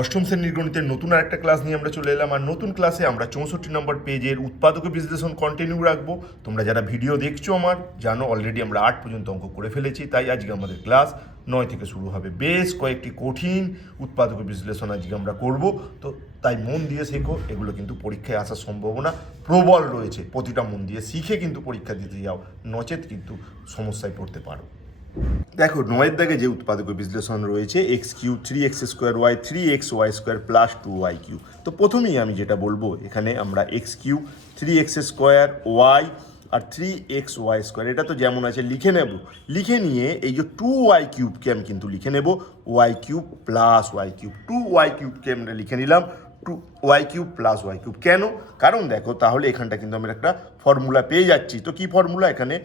অষ্টম শ্রেণীর গণিতের নতুন আরেকটা ক্লাস নিয়ে আমরা চলে এলাম। আর নতুন ক্লাসে আমরা 64 নম্বর পেজের উৎপাদক বিশ্লেষণ কন্টিনিউ রাখবো। তোমরা যারা ভিডিও দেখছো আমার জানো অলরেডি আমরা 8 পর্যন্ত অঙ্ক করে ফেলেছি, তাই আজকে আমাদের ক্লাস 9 থেকে শুরু হবে। বেশ কয়েকটি কঠিন উৎপাদক বিশ্লেষণ আজকে আমরা করব, তো তাই মন দিয়ে শেখো। এগুলো কিন্তু পরীক্ষায় আসার সম্ভাবনা প্রবল রয়েছে। প্রতিটা মন দিয়ে শিখে কিন্তু পরীক্ষা দিতে যাও, নচেত কিন্তু সমস্যায় পড়তে পারো। দেখো, 9 দাগে যে উৎপাদক বিশ্লেষণ রয়েছে x cube 3x² Y 3xy² plus 2y3। তো প্রথমেই আমি যেটা বলবো, এখানে আমরা এক্স কিউ 3x² ওয়াই আর 3xy² এটা তো যেমন আছে লিখে নেব। লিখে নিয়ে এই যে 2y3কে আমি কিন্তু লিখে নেব y3 প্লাস y3। 2y3কে আমরা লিখে নিলাম 2y3 প্লাস y3। কেন? কারণ দেখো, তাহলে এখানটা কিন্তু আমরা একটা ফর্মুলা পেয়ে যাচ্ছি। তো কি ফর্মুলা? এখানে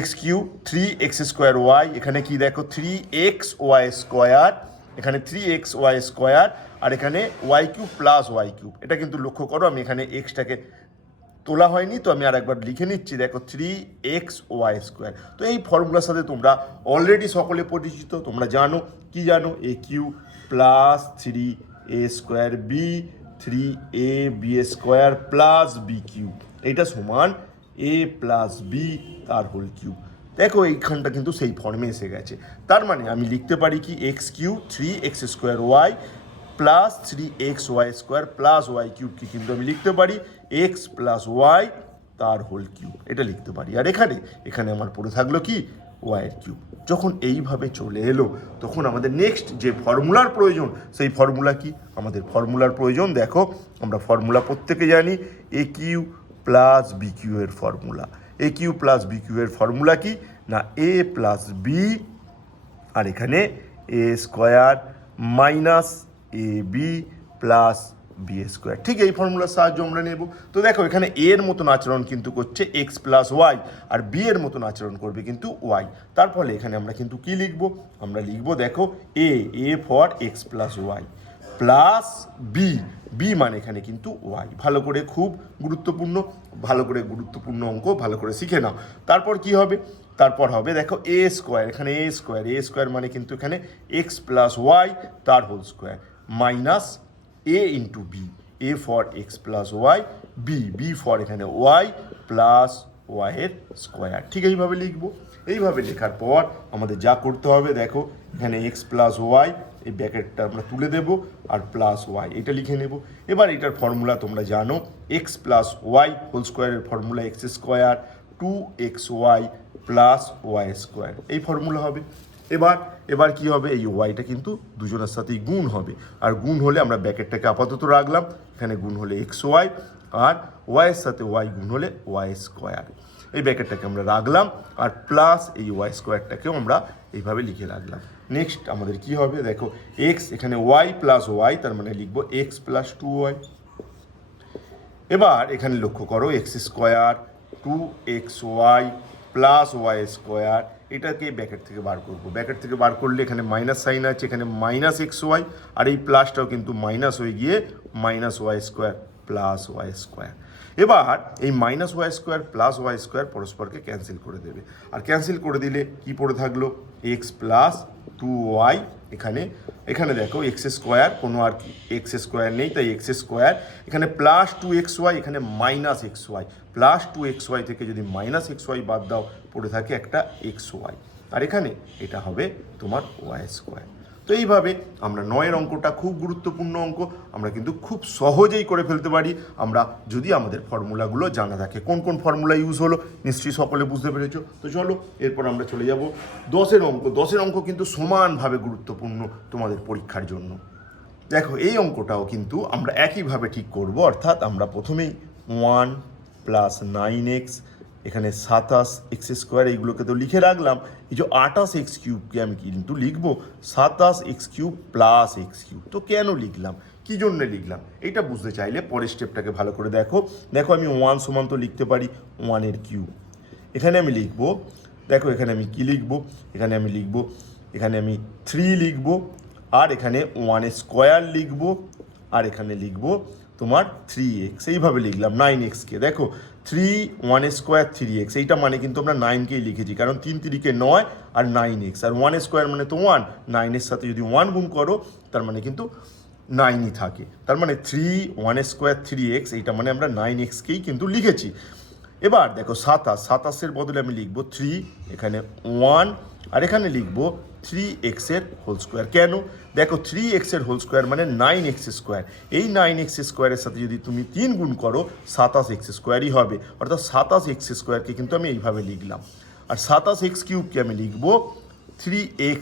এক্স কিউ 3x² ওয়াই, এখানে কি দেখো 3xy², এখানে 3xy², আর এখানে y3 প্লাস y3। এটা কিন্তু লক্ষ্য করো, আমি এখানে এক্সটাকে তোলা হয়নি, তো আমি আর একবার লিখে নিচ্ছি। দেখো 3xy²। তো এই ফর্মুলার সাথে তোমরা অলরেডি সকলে পরিচিত। তোমরা জানো, কি জানো? A cube plus 3a² B 3ab² plus B cube, এইটা সমান এ প্লাস বি তার হোল কিউব। দেখো এইখানটা কিন্তু সেই ফর্মে এসে গেছে। তার মানে আমি লিখতে পারি কি, X cube 3x² Y plus 3xy² plus y3 কি কিন্তু আমি লিখতে পারি এক্স প্লাস ওয়াই তার হোল কিউব, এটা লিখতে পারি। আর এখানে আমার পড়ে থাকলো কি, ওয়াইয়ের কিউব। যখন এইভাবে চলে এলো, তখন আমাদের নেক্সট যে ফর্মুলার প্রয়োজন, সেই ফর্মুলা কি? আমাদের ফর্মুলার প্রয়োজন, দেখো আমরা ফর্মুলা প্রত্যেকে জানি, এ কিউ প্লাস বি কিউ এর ফর্মুলা। এ কিউ প্লাস বি কিউ এর ফর্মুলা কি না, এ প্লাস বি আর এখানে a² minus A B plus b²। ঠিক এই ফর্মুলার সাহায্য আমরা নেব। তো দেখো, এখানে এ এর মতন আচরণ কিন্তু করছে এক্স প্লাস ওয়াই, আর বি এর মতন আচরণ করবে কিন্তু ওয়াই। তার ফলে এখানে আমরা কিন্তু কি লিখবো? আমরা লিখবো, দেখো A for X plus Y plus B, B মানে এখানে কিন্তু ওয়াই। ভালো করে, খুব গুরুত্বপূর্ণ, গুরুত্বপূর্ণ অঙ্ক ভালো করে শিখে নাও। তারপর কি হবে? তারপর হবে দেখো a², এখানে a² মানে কিন্তু এখানে এক্স প্লাস ওয়াই তার whole square minus A into B, A for X plus Y, B for এখানে ওয়াই প্লাস ওয়াইয়ের স্কোয়ার। ঠিক এইভাবে লিখবো। এইভাবে লেখার পর আমাদের যা করতে হবে, দেখো এখানে এক্স প্লাস ওয়াই, এই ব্র্যাকেটটা আমরা তুলে দেব, আর প্লাস ওয়াই এটা লিখে নেব। এবার এটার ফর্মুলা তোমরা জানো, এক্স প্লাস ওয়াই হোল স্কোয়ারের formula x² 2xy plus y², এই ফর্মুলা হবে। এবার কি হবে? এই ওয়াইটা কিন্তু দুজনের সাথেই গুণ হবে, আর গুণ হলে আমরা ব্র্যাকেটটাকে আপাতত রাখলাম। এখানে গুণ হলে xy, আর ওয়াইয়ের সাথে ওয়াই গুণ হলে y²। এই ব্র্যাকেটটাকে আমরা রাখলাম, আর প্লাস এই y²টাকেও আমরা এইভাবে লিখে রাখলাম। নেক্সট আমাদের কি হবে? দেখো এক্স, এখানে ওয়াই প্লাস ওয়াই, তার মানে লিখবো এক্স প্লাস 2y। এবার এখানে লক্ষ্য করো, x² 2xy প্লাস y², এটাকে ব্র্যাকেট থেকে বার করবো। ব্র্যাকেট থেকে বার করলে এখানে মাইনাস সাইন আছে, এখানে মাইনাস xy, আর এই প্লাসটাও কিন্তু মাইনাস হয়ে গিয়ে মাইনাস y² প্লাস y²। এবার এই মাইনাস y² প্লাস y² পরস্পরকে ক্যান্সেল করে দেবে, আর ক্যান্সেল করে দিলে কি পড়ে থাকলো, এক্স প্লাস 2y। এখানে দেখো x², কোনো আর x² নেই, তাই x², এখানে প্লাস 2xy, এখানে মাইনাস xy। প্লাস 2xy থেকে যদি মাইনাস xy বাদ দাও, পড়ে থাকে একটা xy, আর এখানে এটা হবে তোমার y²। তো এইভাবে আমরা 9 অঙ্কটা খুব গুরুত্বপূর্ণ অঙ্ক, আমরা কিন্তু খুব সহজেই করে ফেলতে পারি আমরা যদি আমাদের ফর্মুলাগুলো জানা থাকে। কোন কোন ফর্মুলা ইউজ হলো নিশ্চয়ই সকলে বুঝতে পেরেছো। তো চলো এরপর আমরা চলে যাব 10-এর অঙ্ক। 10-এর অঙ্ক কিন্তু সমানভাবে গুরুত্বপূর্ণ তোমাদের পরীক্ষার জন্য। দেখো এই অঙ্কটাও কিন্তু আমরা একইভাবে ঠিক করব, অর্থাৎ আমরা প্রথমেই 1 প্লাস 9x, এখানে 27x², এইগুলোকে তো লিখে রাখলাম। এই যে 28x³ আমি কিন্তু লিখবো 27x³ প্লাস x³। তো কেন লিখলাম, কি জন্য লিখলাম, এইটা বুঝতে চাইলে পরের স্টেপটাকে ভালো করে দেখো। আমি 1 সমান তো লিখতে পারি 1 এর কিউব। এখানে আমি লিখবো, দেখো এখানে আমি কি লিখবো, এখানে আমি 3 লিখবো, আর এখানে 1² লিখবো, আর এখানে লিখবো তোমার 3x। এইভাবে লিখলাম 9xকে। দেখো 1 স্কোয়ার 3x, এইটা মানে কিন্তু আমরা 9কেই লিখেছি, কারণ 3 3 9 আর 9x, আর 1 স্কোয়ার মানে তো 1, 9-এর সাথে যদি 1 গুণ করো তার মানে কিন্তু 9ই থাকে, তার মানে 1 স্কোয়ার 3x, এইটা মানে আমরা 9xকেই কিন্তু লিখেছি। এবার দেখো 27 বদলে আমি লিখবো 3, এখানে 1, আর এখানে লিখবো 3x এর হোল স্কোয়ার। কেন? দেখো 3x এর হোল স্কোয়ার মানে 9x স্কোয়ার, এই 9x স্কোয়ারের সাথে যদি তুমি 3 গুণ করো 27x স্কোয়ারই হবে, অর্থাৎ 27x স্কোয়ারকে কিন্তু আমি এইভাবে লিখলাম। আর 27x কিউবকে আমি লিখবো 3x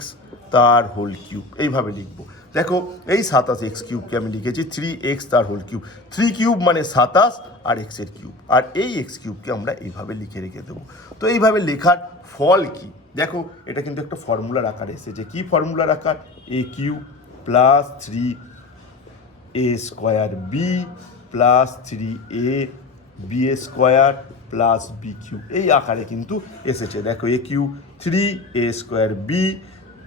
তার হোল কিউব, এইভাবে লিখবো। দেখো এই 27x কিউবকে আমি লিখেছি 3x তার হোল কিউব, 3 কিউব মানে 27 আর x এর কিউব, আর এই x কিউবকে আমরা এইভাবে লিখে রেখে দেবো। তো এইভাবে লেখার ফল কি? দেখো এটা কিন্তু একটা ফর্মুলার আকারে এসেছে। কি ফর্মুলার আকার? a cube plus 3a square b plus 3a b square plus b cube, এই আকারে কিন্তু এসেছে। দেখো a cube 3a square b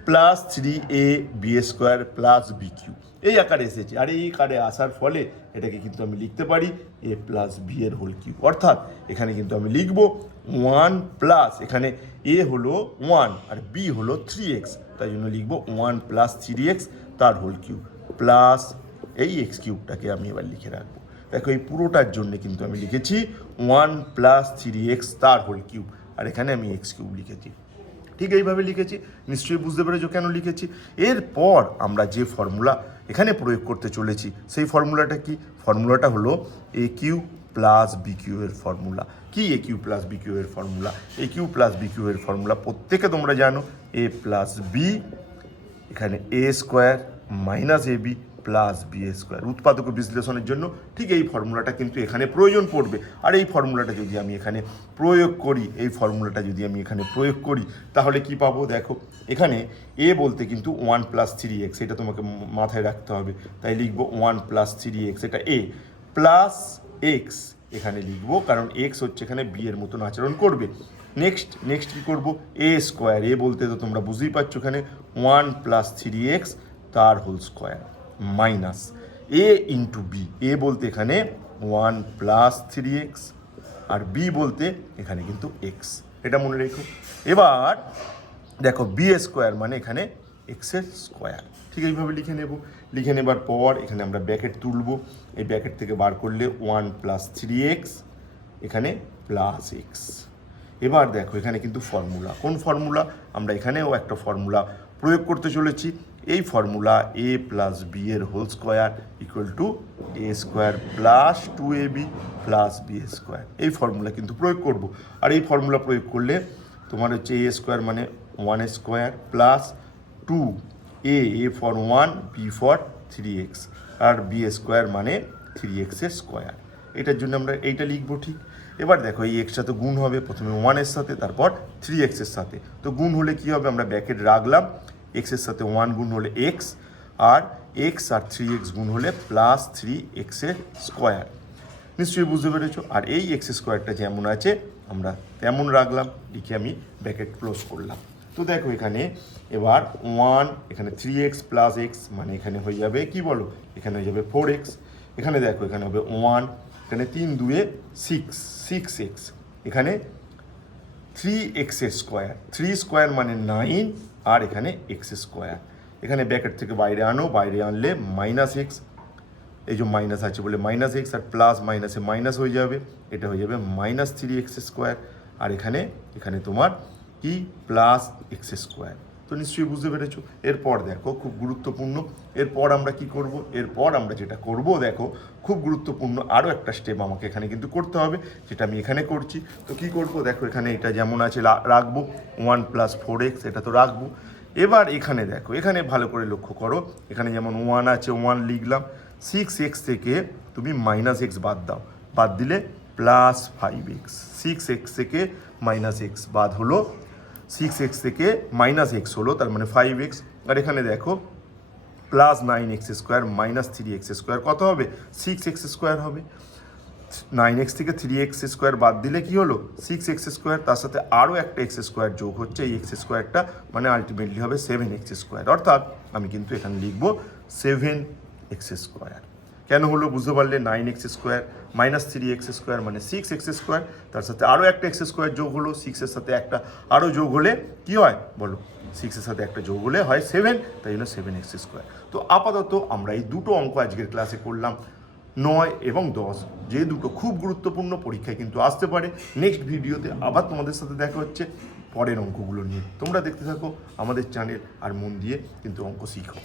plus 3a b square plus b cube, এই আকারে এসেছে। আর এই আকারে আসার ফলে এটাকে কিন্তু আমি লিখতে পারি a প্লাস b এর হোল কিউব, অর্থাৎ এখানে কিন্তু আমি লিখব 1 প্লাস, এখানে a হলো 1 আর b হলো 3x, তাই জন্য লিখব 1 প্লাস 3x তার হোল কিউব প্লাস এই এক্স কিউবটাকে আমি এবার লিখে রাখবো। দেখো এই পুরোটার জন্য কিন্তু আমি লিখেছি 1 প্লাস 3x তার হোল কিউব, আর এখানে আমি এক্স কিউব লিখেছি। ঠিক এইভাবে লিখেছি, নিশ্চয়ই বুঝতে পেরেছো কেন লিখেছি। এরপর আমরা যে ফর্মুলা এখানে প্রয়োগ করতে চলেছি সেই ফর্মুলাটা কি? ফর্মুলাটা হলো এ কিউ প্লাস বি কিউ এর ফর্মুলা। কি এ কিউ প্লাস বি কিউ এর ফর্মুলা? এ কিউ প্লাস বি কিউ এর ফর্মুলা প্রত্যেকে তোমরা জানো, এ প্লাস বি, এখানে এ square minus A B plus B square. উৎপাদক বিশ্লেষণের জন্য ঠিক এই ফর্মুলাটা কিন্তু এখানে প্রয়োজন পড়বে। আর এই ফর্মুলাটা যদি আমি এখানে প্রয়োগ করি, তাহলে কি পাবো? দেখো এখানে এ বলতে কিন্তু 1 প্লাস 3x, এটা তোমাকে মাথায় রাখতে হবে, তাই লিখবো 1 প্লাস 3x, এটা এ প্লাস এক্স এখানে লিখবো, কারণ এক্স হচ্ছে এখানে বি এর মতন আচরণ করবে। নেক্সট কি করবো? এ স্কোয়ার, এ বলতে তো তোমরা বুঝতেই পারছো এখানে 1 প্লাস 3x তার whole square minus A into B, এ বলতে এখানে 1 প্লাস 3x আর বি বলতে এখানে কিন্তু এক্স, এটা মনে রেখো। এবার দেখো বি স্কোয়ার মানে এখানে এক্সের স্কোয়ার, ঠিক এইভাবে লিখে নেবার পর এখানে আমরা ব্র্যাকেট তুলব, এই ব্র্যাকেট থেকে বার করলে 1 প্লাস 3x এখানে প্লাস এক্স। এবার দেখো এখানে কিন্তু ফর্মুলা, কোন ফর্মুলা? আমরা এখানেও একটা ফর্মুলা প্রয়োগ করতে চলেছি। এই ফর্মুলা এ প্লাস বি এর whole square equal to A square plus 2ab plus B square, এই ফর্মুলা কিন্তু প্রয়োগ করব। আর এই ফর্মুলা প্রয়োগ করলে তোমার হচ্ছে এ স্কোয়ার মানে 1 square plus 2a, A for 1, B for 3x, আর বি স্কোয়ার মানে 3x এর স্কোয়ার। এটার জন্য আমরা এইটা লিখবো। ঠিক এবার দেখো এই এক্সটা তো গুণ হবে প্রথমে 1 এর সাথে, তারপর 3x এর সাথে। তো গুণ হলে কি হবে? আমরা ব্র্যাকেট রাখলাম, x এর সাথে 1 গুণ হলে x, আর x আর 3x গুণ হলে প্লাস 3x এর স্কোয়ার। নিশ্চয়ই বুঝতে পেরেছো। আর এই এক্স স্কোয়ারটা যেমন আছে আমরা তেমন রাখলাম, লিখে আমি ব্র্যাকেট ক্লোজ করলাম। তো দেখো এখানে এবার 1, এখানে 3x প্লাস x মানে এখানে হয়ে যাবে কি বলো? এখানে হয়ে যাবে 4x। এখানে দেখো এখানে হবে 1, এখানে 3 2 6x, এখানে 3x স্কোয়ার, 3 স্কোয়ার মানে 9, আর এখানে x স্কোয়ার। এখানে ব্র্যাকেট থেকে বাইরে আনলে মাইনাস এক্স, এই যে মাইনাস আছে বলে মাইনাস এক্স, আর প্লাস মাইনাসে মাইনাস হয়ে যাবে, এটা হয়ে যাবে মাইনাস 3x স্কোয়ার, আর এখানে তোমার কি প্লাস এক্স স্কোয়ার। তো নিশ্চয়ই বুঝতে পেরেছো। এরপর দেখো খুব গুরুত্বপূর্ণ, এরপর আমরা কি করব? এরপর আমরা যেটা করব দেখো খুব গুরুত্বপূর্ণ আরও একটা স্টেপ আমাকে এখানে কিন্তু করতে হবে, যেটা আমি এখানে করছি। তো কি করব? দেখো এখানে এটা যেমন আছে রাখবো, 1 প্লাস 4x এটা তো রাখবো। এবার এখানে দেখো, এখানে ভালো করে লক্ষ্য করো, এখানে যেমন 1 আছে 1 লিখলাম, 6x থেকে তুমি মাইনাস এক্স বাদ দিলে প্লাস 5x, 6x থেকে মাইনাস এক্স বাদ হলো, 6x থেকে মাইনাস এক্স হলো, তার মানে 5x। আর এখানে দেখো plus 9x square minus 3x square কত হবে? 6x স্কোয়ার হবে। 9x থেকে 3x স্কোয়ার বাদ দিলে কি হলো? 6x স্কোয়ার, তার সাথে আরও একটা এক্স স্কোয়ার যোগ হচ্ছে এই এক্স স্কোয়ারটা, মানে আলটিমেটলি হবে 7x স্কোয়ার। অর্থাৎ আমি কিন্তু এখানে লিখবো 7x স্কোয়ার। কেন হলো বুঝতে পারলে, 9x² মাইনাস 3x² মানে 6x², তার সাথে আরও একটা x² যোগ হলো, 6-এর সাথে একটা আরও যোগ হলে কি হয় বলো, 6-এর সাথে একটা যোগ হলে হয় 7, তাই জন্য 7x²। তো আপাতত আমরা এই দুটো অঙ্ক আজকের ক্লাসে করলাম, 9 এবং 10, যে দুটো খুব গুরুত্বপূর্ণ, পরীক্ষায় কিন্তু আসতে পারে। নেক্সট ভিডিওতে আবার তোমাদের সাথে দেখা হচ্ছে পরের অঙ্কগুলো নিয়ে। তোমরা দেখতে থাকো আমাদের চ্যানেল আর মন দিয়ে কিন্তু অঙ্ক শিখো।